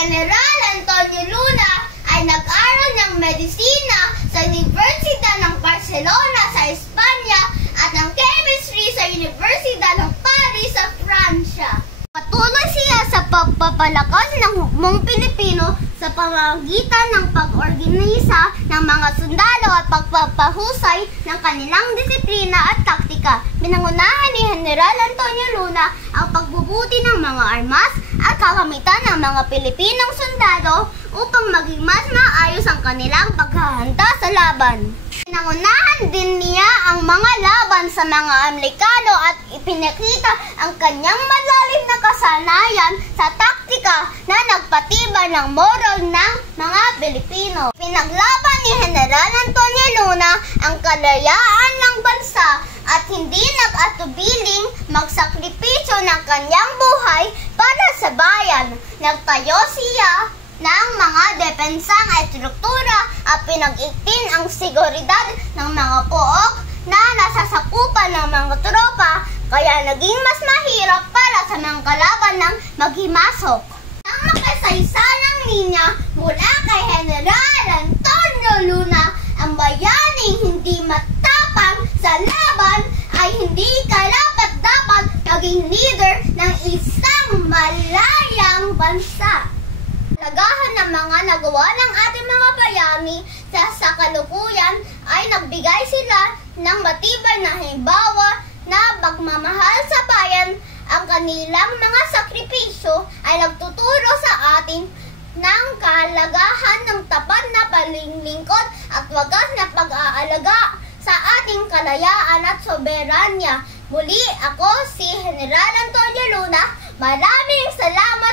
General Antonio Luna ay nag-aral ng medisina sa Universidad ng Barcelona sa Espanya at ng chemistry sa Universidad ng Paris sa Pransya. Patuloy siya sa pagpapalakas ng hukbong Pilipino sa pamamagitan ng pag-organisa ng mga sundalo at pagpapahusay ng kanilang disiplina at taktika. Pinangunahan ni General Antonio Luna ang pagbubuti ng mga armas at kakamitan ng mga Pilipinong sundalo upang maging mas maayos ang kanilang paghahanda sa laban. Pinangunahan din niya ang mga laban sa mga Amerikano at ipinakita ang kanyang malalim na kasanayan sa taktika na nagpatibay ng moral ng mga Pilipino. Pinaglaban ni General Antonio Luna ang kalayaan ng bansa at hindi nag-atubiling magsakripisyo ng kanyang buhay para sa bayan. Nagtayo siya ng mga depensang estruktura at pinag-iktin ang seguridad ng mga pook na nasasakupan ng mga tropa, kaya naging mas mahirap para sa mga kalaban ng maghimasok. Ang makasaysalang linya mula kay General Antonio Luna, ang bayaning hindi matapang sa laban ay hindi karapat-dapat maging leader ng isang malayang bansa. Lagahan ng mga nagawa ng ating mga bayani sa kalukuyan ay nagbigay sila ng matibay na halimbawa na pagmamahal sa bayan. Ang kanilang mga sakripisyo ay nagtuturo sa atin ng kahalagahan ng tapat na paglilingkod at wagas na pag-aalaga sa ating kalayaan at soberanya. Muli ako si General Antonio Luna. Maraming salamat